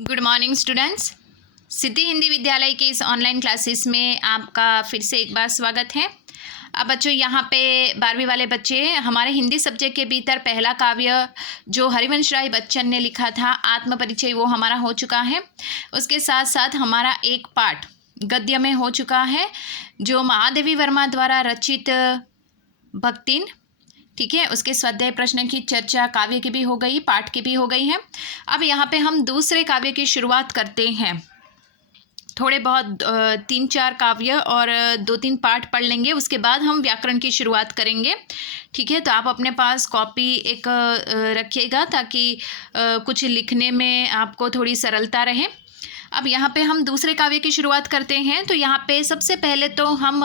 Good morning students. Siddhi Hindi Vidyalaya के इस online classes में आपका फिर से एक बार स्वागत है। अब बच्चों यहाँ पे 12वीं वाले बच्चे हमारे हिंदी सब्जेक्ट के भीतर पहला काव्य जो हरिवंश राय बच्चन ने लिखा था आत्म परिचय वो हमारा हो चुका है। उसके साथ साथ हमारा एक पाठ गद्य में हो चुका है जो महादेवी वर्मा द्वारा रचित भक्तिन, ठीक है। उसके स्वाध्याय प्रश्न की चर्चा काव्य की भी हो गई, पाठ की भी हो गई है। अब यहाँ पे हम दूसरे काव्य की शुरुआत करते हैं। थोड़े बहुत 3-4 काव्य और 2-3 पाठ पढ़ लेंगे, उसके बाद हम व्याकरण की शुरुआत करेंगे, ठीक है। तो आप अपने पास कॉपी एक रखिएगा ताकि कुछ लिखने में आपको थोड़ी सरलता रहे। अब यहाँ पे हम दूसरे काव्य की शुरुआत करते हैं। तो यहाँ पे सबसे पहले तो हम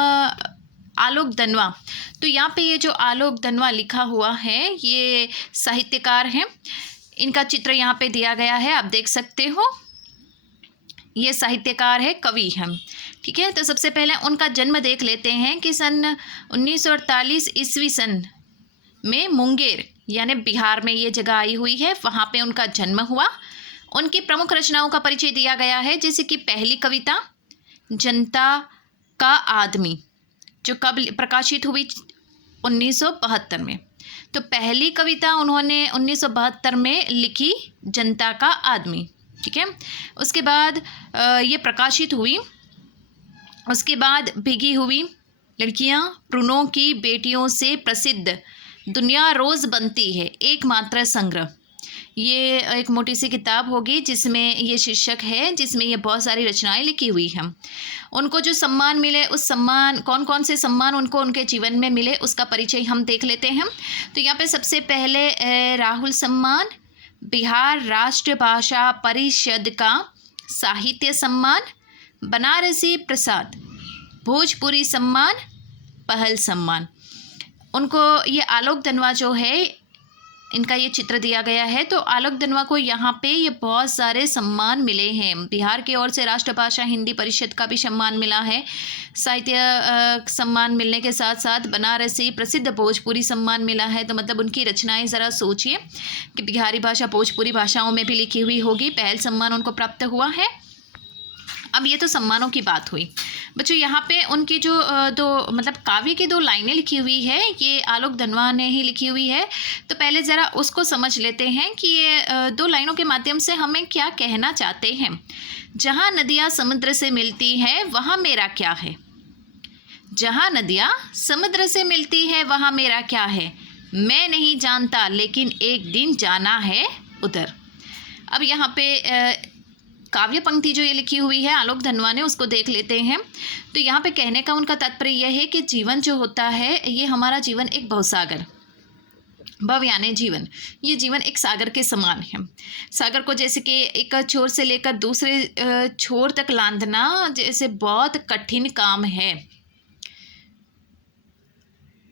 आलोक दनवा, तो यहाँ पे ये जो आलोक दनवा लिखा हुआ है ये साहित्यकार हैं। इनका चित्र यहाँ पे दिया गया है, आप देख सकते हो। ये साहित्यकार है, कवि हैं, ठीक है। तो सबसे पहले उनका जन्म देख लेते हैं कि सन 1948 ईस्वी सन में मुंगेर यानी बिहार में ये जगह आई हुई है, वहाँ पे उनका जन्म हुआ। उनकी प्रमुख रचनाओं का परिचय दिया गया है, जैसे कि पहली कविता जनता का आदमी जो कब प्रकाशित हुई 1972 में। तो पहली कविता उन्होंने 1972 में लिखी, जनता का आदमी, ठीक है। उसके बाद ये प्रकाशित हुई। उसके बाद भीगी हुई लड़कियां, प्रूनो की बेटियों से प्रसिद्ध दुनिया रोज़ बनती है, एकमात्र संग्रह। ये एक मोटी सी किताब होगी जिसमें ये शीर्षक है, जिसमें ये बहुत सारी रचनाएं लिखी हुई हैं। उनको जो सम्मान मिले, उस सम्मान कौन कौन से सम्मान उनको उनके जीवन में मिले उसका परिचय हम देख लेते हैं। तो यहाँ पे सबसे पहले राहुल सम्मान, बिहार राष्ट्र भाषा परिषद का साहित्य सम्मान, बनारसी प्रसाद, भोजपुरी सम्मान, पहल सम्मान। उनको ये आलोक दनवा जो है इनका ये चित्र दिया गया है। तो आलोक दनवा को यहाँ पे ये बहुत सारे सम्मान मिले हैं। बिहार की ओर से राष्ट्रभाषा हिंदी परिषद का भी सम्मान मिला है, साहित्य सम्मान मिलने के साथ साथ बनारसी प्रसिद्ध भोजपुरी सम्मान मिला है। तो मतलब उनकी रचनाएं ज़रा सोचिए कि बिहारी भाषा भोजपुरी भाषाओं में भी लिखी हुई होगी। पहल सम्मान उनको प्राप्त हुआ है। अब ये तो सम्मानों की बात हुई बच्चों। यहाँ पे उनकी जो मतलब काव्य की 2 लाइनें लिखी हुई है, ये आलोक दनवा ने ही लिखी हुई है। तो पहले ज़रा उसको समझ लेते हैं कि ये 2 लाइनों के माध्यम से हमें क्या कहना चाहते हैं। जहाँ नदियाँ समुद्र से मिलती है वहाँ मेरा क्या है। जहाँ नदियाँ समुद्र से मिलती है वहाँ मेरा क्या है। मैं नहीं जानता लेकिन एक दिन जाना है उधर। अब यहाँ पे काव्य पंक्ति जो ये लिखी हुई है आलोक दनवा ने, उसको देख लेते हैं। तो यहाँ पे कहने का उनका तात्पर्य यह है कि जीवन जो होता है, ये हमारा जीवन एक भवसागर, भव यानी जीवन, ये जीवन एक सागर के समान है। सागर को जैसे कि एक छोर से लेकर दूसरे छोर तक लांघना जैसे बहुत कठिन काम है।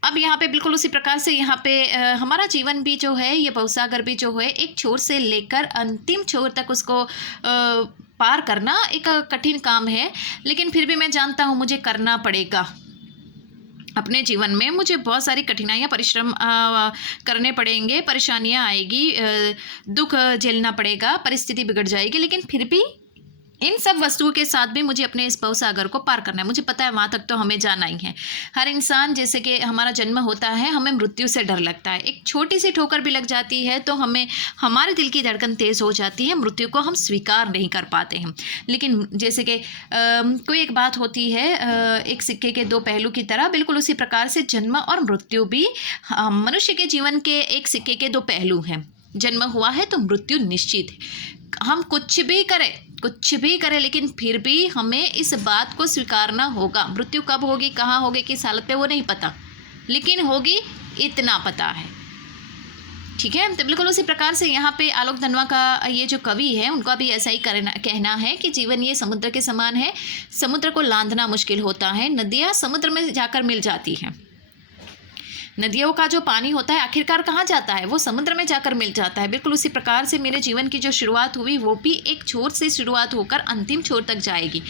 अब यहाँ पे बिल्कुल उसी प्रकार से यहाँ पे हमारा जीवन भी जो है, ये भवसागर भी जो है, एक छोर से लेकर अंतिम छोर तक उसको पार करना एक कठिन काम है। लेकिन फिर भी मैं जानता हूँ मुझे करना पड़ेगा। अपने जीवन में मुझे बहुत सारी कठिनाइयाँ, परिश्रम करने पड़ेंगे, परेशानियाँ आएगी, दुख झेलना पड़ेगा, परिस्थिति बिगड़ जाएगी, लेकिन फिर भी इन सब वस्तुओं के साथ भी मुझे अपने इस भवसागर को पार करना है। मुझे पता है वहाँ तक तो हमें जाना ही है। हर इंसान, जैसे कि हमारा जन्म होता है, हमें मृत्यु से डर लगता है। एक छोटी सी ठोकर भी लग जाती है तो हमें, हमारे दिल की धड़कन तेज़ हो जाती है, मृत्यु को हम स्वीकार नहीं कर पाते हैं। लेकिन जैसे कि कोई एक बात होती है, एक सिक्के के 2 पहलू की तरह, बिल्कुल उसी प्रकार से जन्म और मृत्यु भी मनुष्य के जीवन के एक सिक्के के 2 पहलू हैं। जन्म हुआ है तो मृत्यु निश्चित है। हम कुछ भी करें लेकिन फिर भी हमें इस बात को स्वीकारना होगा। मृत्यु कब होगी, कहाँ होगी, किस हालत पे, वो नहीं पता, लेकिन होगी इतना पता है, ठीक है। तो बिल्कुल उसी प्रकार से यहाँ पे आलोक दनवा का ये जो कवि है, उनका भी ऐसा ही कहना है कि जीवन ये समुद्र के समान है। समुद्र को लांघना मुश्किल होता है, नदियाँ समुद्र में जाकर मिल जाती हैं। नदियों का जो पानी होता है आखिरकार कहाँ जाता है, वो समुद्र में जाकर मिल जाता है। बिल्कुल उसी प्रकार से मेरे जीवन की जो शुरुआत हुई वो भी एक छोर से शुरुआत होकर अंतिम छोर तक जाएगी।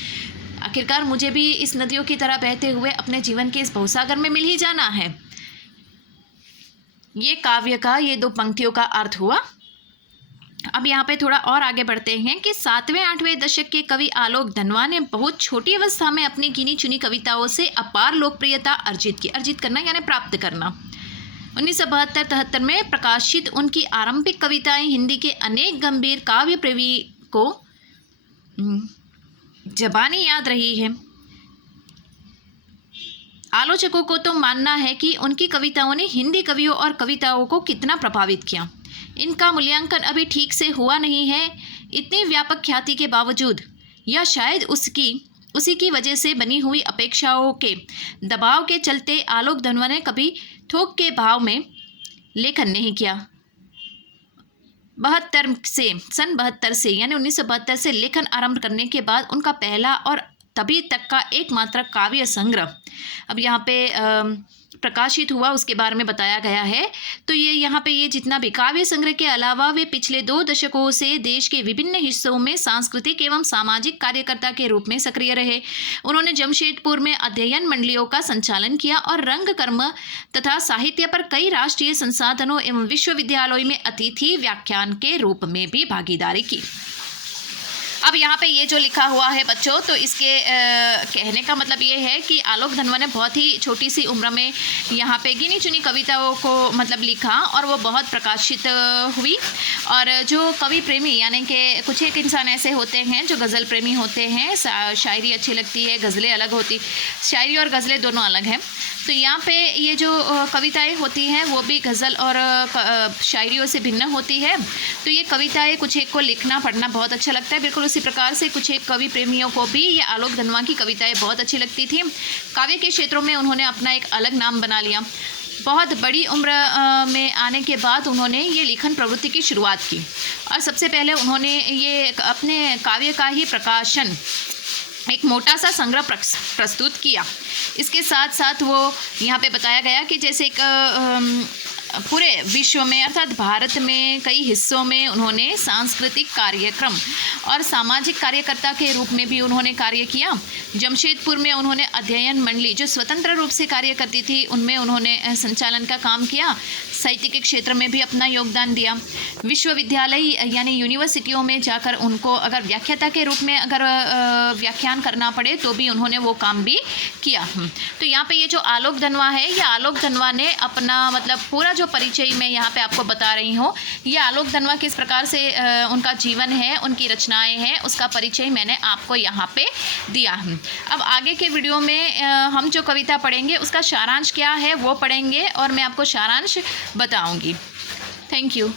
आखिरकार मुझे भी इस नदियों की तरह बहते हुए अपने जीवन के इस भवसागर में मिल ही जाना है। ये काव्य का ये 2 पंक्तियों का अर्थ हुआ। अब यहाँ पे थोड़ा और आगे बढ़ते हैं कि 7वें-8वें दशक के कवि आलोक धनवा ने बहुत छोटी अवस्था में अपनी गिनी चुनी कविताओं से अपार लोकप्रियता अर्जित की। अर्जित करना यानी प्राप्त करना। 1972-73 में प्रकाशित उनकी आरंभिक कविताएं हिंदी के अनेक गंभीर काव्य प्रेमी को ज़बानी याद रही है। आलोचकों को तो मानना है कि उनकी कविताओं ने हिंदी कवियों और कविताओं को कितना प्रभावित किया। इनका मूल्यांकन अभी ठीक से हुआ नहीं है। इतनी व्यापक ख्याति के बावजूद या शायद उसी की वजह से बनी हुई अपेक्षाओं के दबाव के चलते आलोक धनवा ने कभी थोक के भाव में लेखन नहीं किया। सन 72 से यानी 1972 से लेखन आरंभ करने के बाद उनका पहला और तभी तक का एकमात्र काव्य संग्रह अब यहाँ पे प्रकाशित हुआ, उसके बारे में बताया गया है। तो ये यहाँ पे ये जितना भी काव्य संग्रह के अलावा वे पिछले 2 दशकों से देश के विभिन्न हिस्सों में सांस्कृतिक एवं सामाजिक कार्यकर्ता के रूप में सक्रिय रहे। उन्होंने जमशेदपुर में अध्ययन मंडलियों का संचालन किया और रंगकर्म तथा साहित्य पर कई राष्ट्रीय संसाधनों एवं विश्वविद्यालयों में अतिथि व्याख्यान के रूप में भी भागीदारी की। अब यहाँ पे ये जो लिखा हुआ है बच्चों, तो इसके कहने का मतलब ये है कि आलोक धनवा ने बहुत ही छोटी सी उम्र में यहाँ पे गिनी चुनी कविताओं को मतलब लिखा और वो बहुत प्रकाशित हुई। और जो कवि प्रेमी यानी कि कुछ एक इंसान ऐसे होते हैं जो गज़ल प्रेमी होते हैं, शायरी अच्छी लगती है, गज़लें अलग होती, शायरी और गज़लें दोनों अलग हैं। तो यहाँ पे ये जो कविताएं होती हैं वो भी गज़ल और शायरियों से भिन्न होती है। तो ये कविताएं कुछ एक को लिखना पढ़ना बहुत अच्छा लगता है। बिल्कुल उसी प्रकार से कुछ एक कवि प्रेमियों को भी ये आलोक धनवा की कविताएं बहुत अच्छी लगती थी। काव्य के क्षेत्रों में उन्होंने अपना एक अलग नाम बना लिया। बहुत बड़ी उम्र में आने के बाद उन्होंने ये लेखन प्रवृत्ति की शुरुआत की और सबसे पहले उन्होंने ये अपने काव्य का ही प्रकाशन एक मोटा सा संग्रह प्रस्तुत किया। इसके साथ साथ वो यहाँ पे बताया गया कि जैसे एक पूरे विश्व में अर्थात भारत में कई हिस्सों में उन्होंने सांस्कृतिक कार्यक्रम और सामाजिक कार्यकर्ता के रूप में भी उन्होंने कार्य किया। जमशेदपुर में उन्होंने अध्ययन मंडली जो स्वतंत्र रूप से कार्य करती थी उनमें उन्होंने संचालन का काम किया। साहित्य के क्षेत्र में भी अपना योगदान दिया। विश्वविद्यालय यानी यूनिवर्सिटियों में जाकर उनको अगर व्याख्याता के रूप में अगर व्याख्यान करना पड़े तो भी उन्होंने वो काम भी किया। तो यहाँ पे ये जो आलोक धनवा है, ये आलोक धनवा ने अपना मतलब पूरा जो परिचय मैं यहाँ पे आपको बता रही हूँ, ये आलोक धनवा किस प्रकार से उनका जीवन है, उनकी रचनाएं हैं, उसका परिचय मैंने आपको यहाँ पे दिया। अब आगे के वीडियो में हम जो कविता पढ़ेंगे उसका सारांश क्या है वो पढ़ेंगे और मैं आपको सारांश बताऊँगी। Thank you.